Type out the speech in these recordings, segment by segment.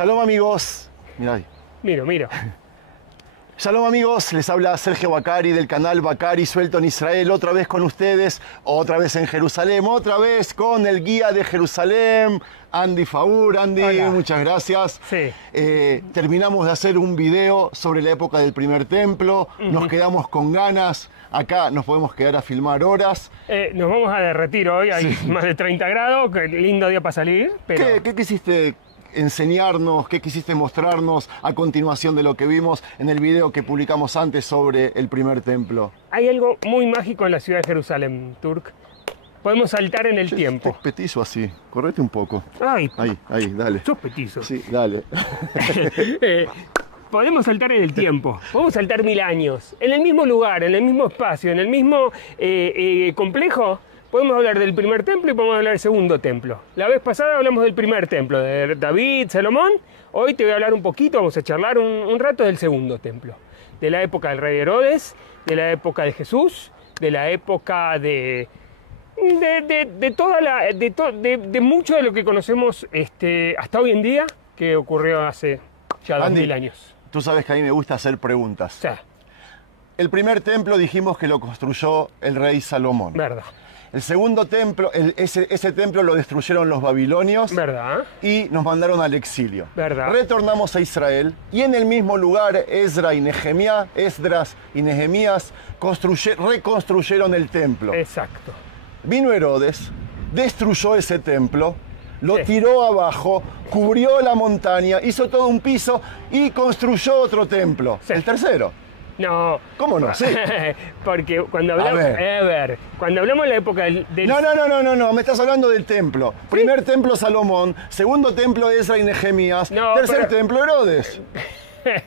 Shalom amigos. Mira ahí. Miro. Shalom amigos, les habla Sergio Bacari del canal Bacari Suelto en Israel, otra vez con ustedes, otra vez en Jerusalén, otra vez con el guía de Jerusalén, Andy Faur. Andy, hola. Muchas gracias. Sí. Terminamos de hacer un video sobre la época del primer templo, nos quedamos con ganas, acá nos podemos quedar a filmar horas. Nos vamos a derretir hoy, hay más de 30 grados, qué lindo día para salir. Pero... ¿Qué quisiste enseñarnos, qué quisiste mostrarnos a continuación de lo que vimos en el video que publicamos antes sobre el primer templo? Hay algo muy mágico en la ciudad de Jerusalén, Turk. Podemos saltar en el tiempo. Estás petizo así, correte un poco. Ay, Ahí, dale. sos petizo. Sí, dale. Podemos saltar en el tiempo, podemos saltar 1000 años, en el mismo lugar, en el mismo espacio, en el mismo complejo. Podemos hablar del primer templo y podemos hablar del segundo templo. La vez pasada hablamos del primer templo, de David, Salomón. Hoy te voy a hablar un poquito, vamos a charlar un rato del segundo templo. De la época del rey Herodes, de la época de Jesús, de la época de mucho de lo que conocemos hasta hoy en día, que ocurrió hace ya 2000 años. Tú sabes que a mí me gusta hacer preguntas. O sea, el primer templo dijimos que lo construyó el rey Salomón. verdad. El segundo templo, ese templo lo destruyeron los babilonios. ¿Verdad? Y nos mandaron al exilio. ¿Verdad? Retornamos a Israel y en el mismo lugar Esdras y Nehemías reconstruyeron el templo. Exacto. Vino Herodes, destruyó ese templo, lo tiró abajo, cubrió la montaña, hizo todo un piso y construyó otro templo. Sí. El tercero. No. ¿Cómo no? Sí. Porque cuando hablamos... cuando hablamos de la época del... No, me estás hablando del templo. Primer templo Salomón, segundo templo Esdras y Nehemías, tercer templo Herodes.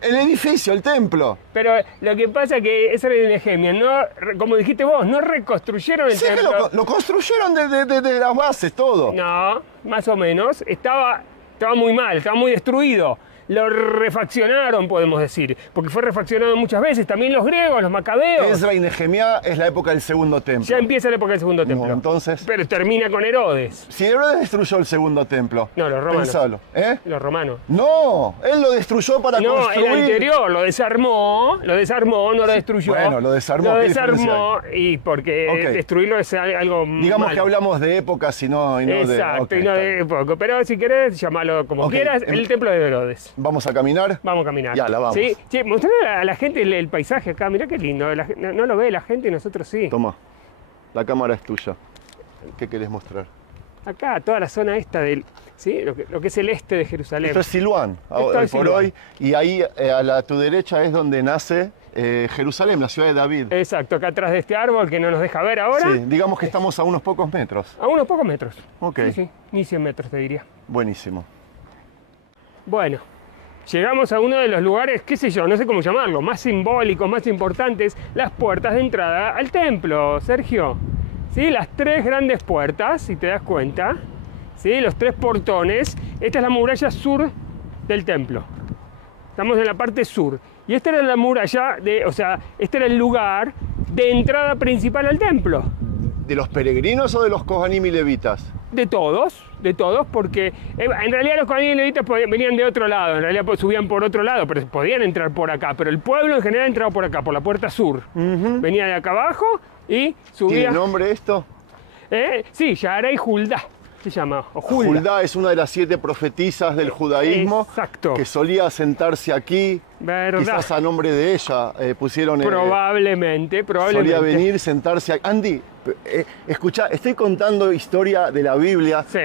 El edificio, el templo. Pero lo que pasa es que Esdras y Nehemías, como dijiste vos, no reconstruyeron el templo. Que lo construyeron desde las bases, todo. No, más o menos. Estaba muy mal, estaba muy destruido. Lo refaccionaron, podemos decir, porque fue refaccionado muchas veces. También los griegos, los macabeos. Esdras y Nehemías es la época del segundo templo. Ya empieza la época del segundo templo. No, entonces... Pero termina con Herodes. Si Herodes destruyó el segundo templo. No, los romanos. Pensalo, Los romanos. No, él lo destruyó para construir... No, el anterior lo desarmó, no lo destruyó. Bueno, lo desarmó. Lo desarmó y porque destruirlo es algo digamos malo. que hablamos de épocas y no de... Exacto, y no de poco. Pero si querés, llamalo como quieras, el templo de Herodes. ¿Vamos a caminar? Vamos a caminar. Ya, la vamos. Sí, che, mostrarle a la gente el paisaje acá. Mirá qué lindo. No lo ve la gente y nosotros sí. Toma, la cámara es tuya. ¿Qué querés mostrar? Acá, toda la zona esta del... ¿Sí? Lo que es el este de Jerusalén. Esto es Siluán, hoy. Y ahí a tu derecha es donde nace Jerusalén, la ciudad de David. Exacto, acá atrás de este árbol que no nos deja ver ahora. Sí, digamos que estamos a unos pocos metros. A unos pocos metros. Ok. Sí, ni 100 metros te diría. Buenísimo. Bueno, llegamos a uno de los lugares, qué sé yo, no sé cómo llamarlo, más simbólicos, más importantes, las puertas de entrada al templo, Sergio. ¿Sí? Las tres grandes puertas, si te das cuenta, ¿sí? Los tres portones. Esta es la muralla sur del templo. Estamos en la parte sur. Y esta era la muralla, este era el lugar de entrada principal al templo. ¿De los peregrinos o de los kohanim y levitas? De todos, porque en realidad los kohanim y levitas venían de otro lado, en realidad subían por otro lado, pero podían entrar por acá, pero el pueblo en general entraba por acá, por la puerta sur. Venía de acá abajo y subía... ¿Tiene nombre esto? Sí, Yaarei Hulda se llama, o Hulda. Hulda es una de las 7 profetisas del judaísmo. Exacto. Que solía sentarse aquí. ¿Verdad? Quizás a nombre de ella pusieron... Probablemente. Solía venir, sentarse aquí. Andy, escuchá, estoy contando historia de la Biblia. Sí.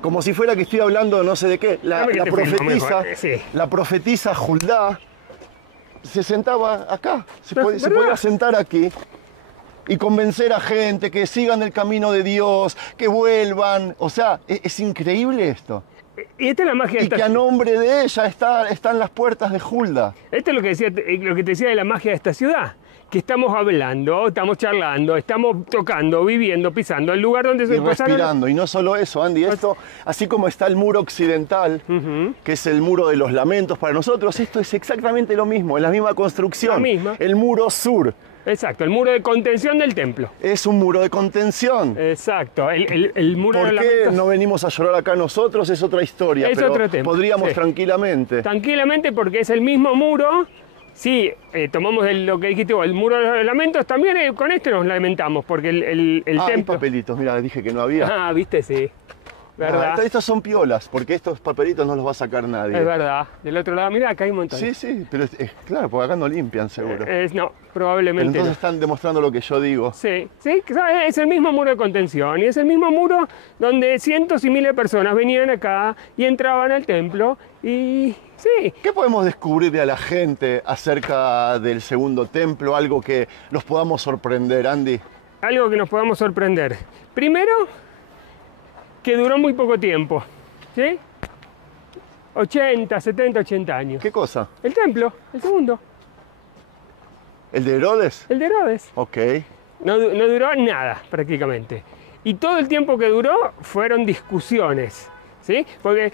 Como si fuera que estoy hablando no sé de qué. La profetisa Hulda se sentaba acá. Se podía sentar aquí y convencer a gente que sigan el camino de Dios, que vuelvan. O sea, es increíble esto. Y esta es la magia de esta... que a nombre de ella están las puertas de Hulda. Esto es lo que te decía de la magia de esta ciudad. Que estamos hablando, estamos charlando, estamos tocando, viviendo, pisando el lugar donde se respirando. Y no solo eso, Andy, esto, así como está el muro occidental, que es el muro de los lamentos para nosotros, esto es exactamente lo mismo, es la misma construcción. La misma. El muro sur, Exacto, el muro de contención del templo. Es un muro de contención. Exacto, el muro de ¿Por los qué lamentos. no venimos a llorar acá nosotros? Es otra historia, Es pero otro tema. podríamos Sí. tranquilamente. Tranquilamente, porque es el mismo muro. Sí, tomamos lo que dijiste vos, el muro de los lamentos, también con este nos lamentamos, porque el Hay templo... papelitos, mira, dije que no había. Ah, viste, sí. ¿Verdad? Estas son piolas, porque estos papelitos no los va a sacar nadie. Es verdad. Del otro lado, mira, acá hay un montón. Sí, sí, pero claro, porque acá no limpian seguro. No, Pero probablemente entonces no. están demostrando lo que yo digo. Sí, sí, es el mismo muro de contención y es el mismo muro donde cientos y miles de personas venían acá y entraban al templo y sí. ¿Qué podemos descubrirle a la gente acerca del segundo templo? Algo que los podamos sorprender, Andy. Algo que nos podamos sorprender. Primero, que duró muy poco tiempo, ¿sí? 80, 70, 80 años. ¿Qué cosa? El templo, el segundo, ¿El de Herodes? el de Herodes. Ok. No duró nada prácticamente. Y todo el tiempo que duró fueron discusiones, ¿sí? Porque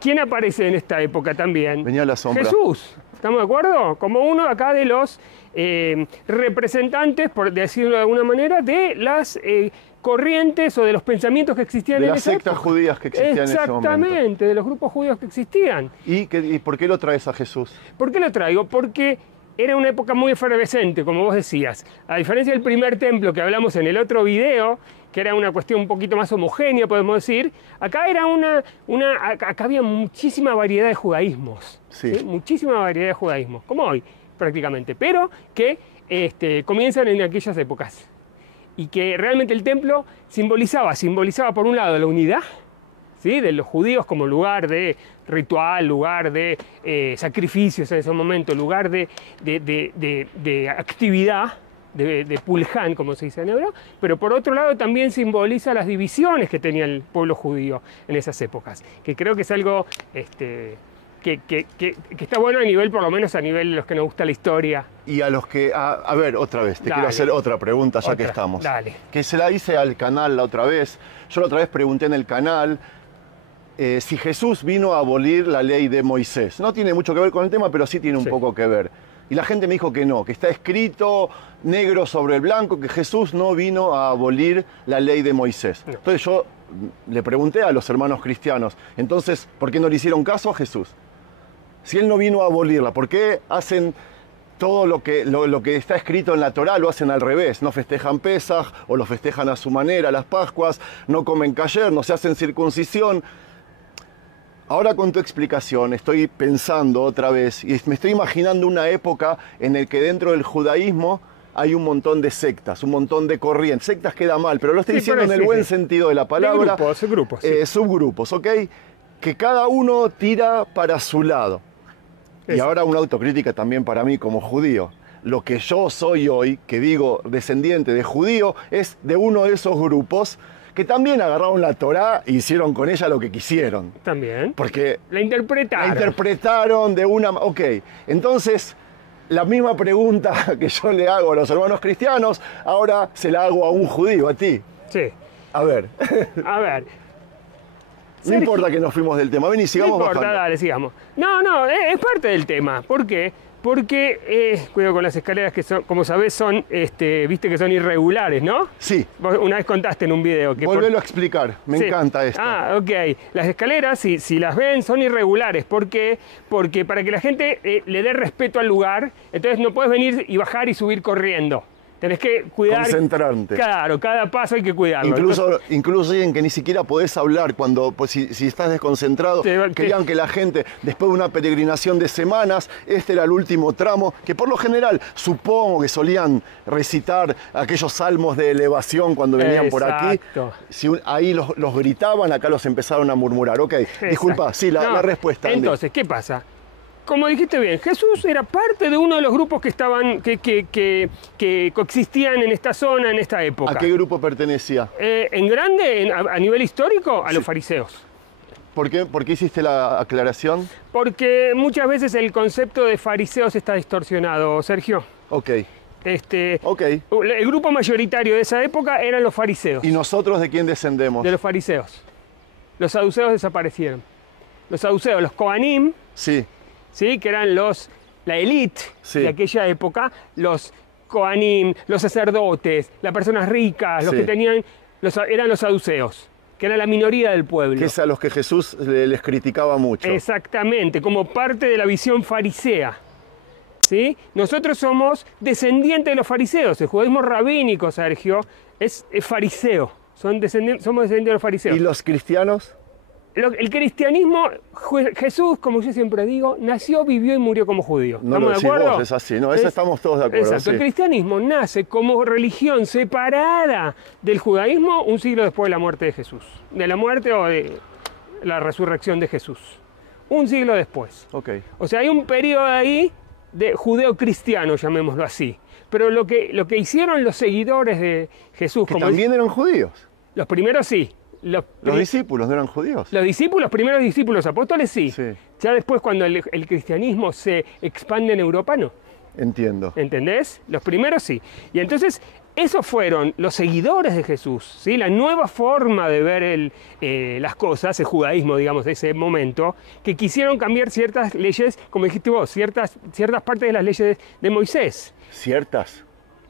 ¿quién aparece en esta época también? Venía la sombra. Jesús, ¿estamos de acuerdo? Como uno acá de los representantes, por decirlo de alguna manera, de las corrientes o de los pensamientos que existían De en las esa sectas época. judías que existían en ese momento. Exactamente, de los grupos judíos que existían. ¿Y por qué lo traes a Jesús? ¿Por qué lo traigo? Porque era una época muy efervescente, como vos decías. A diferencia del primer templo que hablamos en el otro video, que era una cuestión un poquito más homogénea, podemos decir, acá era acá había muchísima variedad de judaísmos. Sí. ¿Sí? Muchísima variedad de judaísmos, como hoy prácticamente, pero que comienzan en aquellas épocas. Y que realmente el templo simbolizaba por un lado la unidad, ¿sí? De los judíos como lugar de ritual, lugar de sacrificios en ese momento, lugar de actividad, de pulhán, como se dice en hebreo, pero por otro lado también simboliza las divisiones que tenía el pueblo judío en esas épocas, que creo que es algo que está bueno a nivel, por lo menos a nivel de los que nos gusta la historia. Y a los que... A ver, otra vez, te Dale. quiero hacer otra pregunta ya que Otra, estamos. dale. Que se la hice al canal la otra vez. Yo la otra vez pregunté en el canal si Jesús vino a abolir la ley de Moisés. No tiene mucho que ver con el tema, pero sí tiene un Sí. poco que ver. Y la gente me dijo que no, que está escrito negro sobre el blanco, que Jesús no vino a abolir la ley de Moisés. No. Entonces yo le pregunté a los hermanos cristianos, entonces, ¿por qué no le hicieron caso a Jesús? Si él no vino a abolirla, ¿por qué hacen todo lo que está escrito en la Torá, lo hacen al revés? No festejan Pesaj o lo festejan a su manera, las Pascuas, no comen kasher, no se hacen circuncisión. Ahora con tu explicación estoy pensando otra vez y me estoy imaginando una época en la que dentro del judaísmo hay un montón de sectas, un montón de corrientes. Sectas queda mal, pero lo estoy Sí, diciendo pero en el sí, buen sí. sentido de la palabra. Grupos, sí. Subgrupos, ¿ok? Que cada uno tira para su lado. Y Eso. ahora una autocrítica también para mí como judío. Lo que yo soy hoy, que digo descendiente de judío, es de uno de esos grupos que también agarraron la Torá e hicieron con ella lo que quisieron. También. Porque La interpretaron. la interpretaron de una... Ok, entonces la misma pregunta que yo le hago a los hermanos cristianos, ahora se la hago a un judío, a ti. Sí. A ver, A ver. no importa que nos fuimos del tema, ven y sigamos No importa, bajando. dale, sigamos. No, es parte del tema. ¿Por qué? Porque, cuidado con las escaleras que son, como sabés, son, viste que son irregulares, ¿no? Sí, Vos una vez contaste en un video que... volvelo a explicar, me Sí. encanta esto. Ah, ok. Las escaleras, si las ven, son irregulares. ¿Por qué? Porque para que la gente le dé respeto al lugar, entonces no puedes venir y bajar y subir corriendo. Tenés que cuidar... Concentrarte. Claro, cada paso hay que cuidarlo. Incluso en que ni siquiera podés hablar cuando, pues, si estás desconcentrado. Querían que la gente, después de una peregrinación de semanas, este era el último tramo, que por lo general supongo que solían recitar aquellos salmos de elevación cuando venían por aquí. Exacto. Si ahí los gritaban, acá los empezaron a murmurar. Ok, disculpa, sí, la respuesta, Andy. Entonces, ¿qué pasa? Como dijiste bien, Jesús era parte de uno de los grupos que estaban, que coexistían en esta zona, en esta época. ¿A qué grupo pertenecía? En grande, a nivel histórico, a los fariseos. ¿Por qué hiciste la aclaración? Porque muchas veces el concepto de fariseos está distorsionado, Sergio. Ok, ok. El grupo mayoritario de esa época eran los fariseos. ¿Y nosotros de quién descendemos? De los fariseos. Los saduceos desaparecieron. Los saduceos, los Kohanim, Sí. ¿sí? Que eran la élite Sí. de aquella época, los Coanim, los sacerdotes, las personas ricas, los Sí. que tenían, eran los saduceos, que era la minoría del pueblo. Que es a los que Jesús les criticaba mucho. Exactamente, como parte de la visión farisea. ¿Sí? Nosotros somos descendientes de los fariseos. El judaísmo rabínico, Sergio, es fariseo. Somos descendientes de los fariseos. ¿Y los cristianos? El cristianismo, Jesús, como yo siempre digo, nació, vivió y murió como judío. No lo ¿Estamos de decís acuerdo? vos, es así. No, eso estamos todos de acuerdo. Exacto. Sí. El cristianismo nace como religión separada del judaísmo un siglo después de la muerte de Jesús. De la muerte o de la resurrección de Jesús. Un siglo después. Ok. O sea, hay un periodo ahí de judeo-cristiano, llamémoslo así. Pero lo que hicieron los seguidores de Jesús, Que como también eran judíos. los primeros sí. Los discípulos no eran judíos. Los discípulos, los primeros discípulos apóstoles sí. Sí. Ya después cuando el cristianismo se expande en Europa no. Entiendo. ¿Entendés? Los primeros sí. Y entonces esos fueron los seguidores de Jesús, ¿sí? La nueva forma de ver las cosas, el judaísmo, digamos, de ese momento, que quisieron cambiar ciertas leyes, como dijiste vos, ciertas partes de las leyes de Moisés. ¿Ciertas?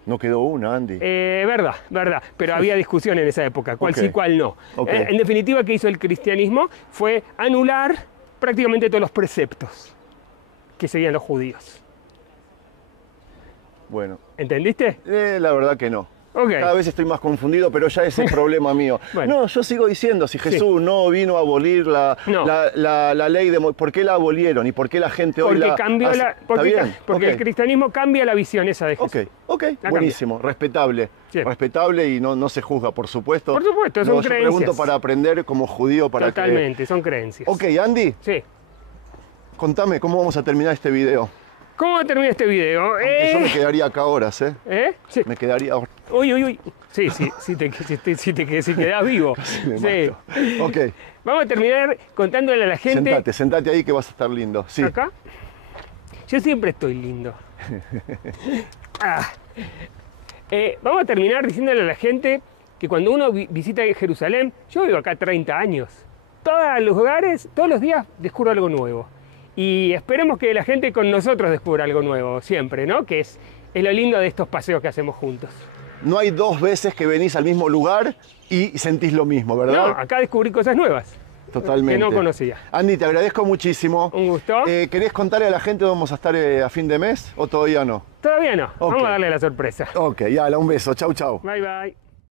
No quedó una, Andy. Verdad, pero había discusión en esa época, cuál Ok. sí, cuál no. Ok. En definitiva, ¿qué hizo el cristianismo? Fue anular prácticamente todos los preceptos que seguían los judíos. Bueno, ¿Entendiste? la verdad que no. Ok. Cada vez estoy más confundido, pero ya es el problema mío. Bueno. No, yo sigo diciendo, si Jesús no vino a abolir la ley de Moisés, ¿por qué la abolieron? ¿Y por qué la gente hoy Porque la cambió hace? la. ¿Está Porque, bien? porque Ok. el cristianismo cambia la visión esa de Jesús. Ok, La buenísimo, respetable. Sí. Respetable y no se juzga, por supuesto. Por supuesto, son No, yo creencias. pregunto para aprender como judío, para Totalmente, son creencias. Ok, Andy, Sí. contame cómo vamos a terminar este video. ¿Cómo termina este video? Aunque yo me quedaría acá horas, ¿eh? Sí. Me quedaría horas. Uy. Sí, si quedás vivo. Me Sí. mato. Ok, Vamos a terminar contándole a la gente. sentate ahí que vas a estar lindo. Sí. Acá. Yo siempre estoy lindo. Vamos a terminar diciéndole a la gente que cuando uno visita Jerusalén, yo vivo acá 30 años. Todos los lugares, todos los días descubro algo nuevo. Y esperemos que la gente con nosotros descubra algo nuevo siempre, ¿no? Que es lo lindo de estos paseos que hacemos juntos. No hay dos veces que venís al mismo lugar y sentís lo mismo, ¿verdad? No, acá descubrí cosas nuevas. Totalmente. Que no conocía. Andy, te agradezco muchísimo. Un gusto. ¿Querés contarle a la gente dónde vamos a estar a fin de mes o todavía no? Todavía no. Ok. Vamos a darle la sorpresa. Ok, ya, un beso. Chau, chau. Bye, bye.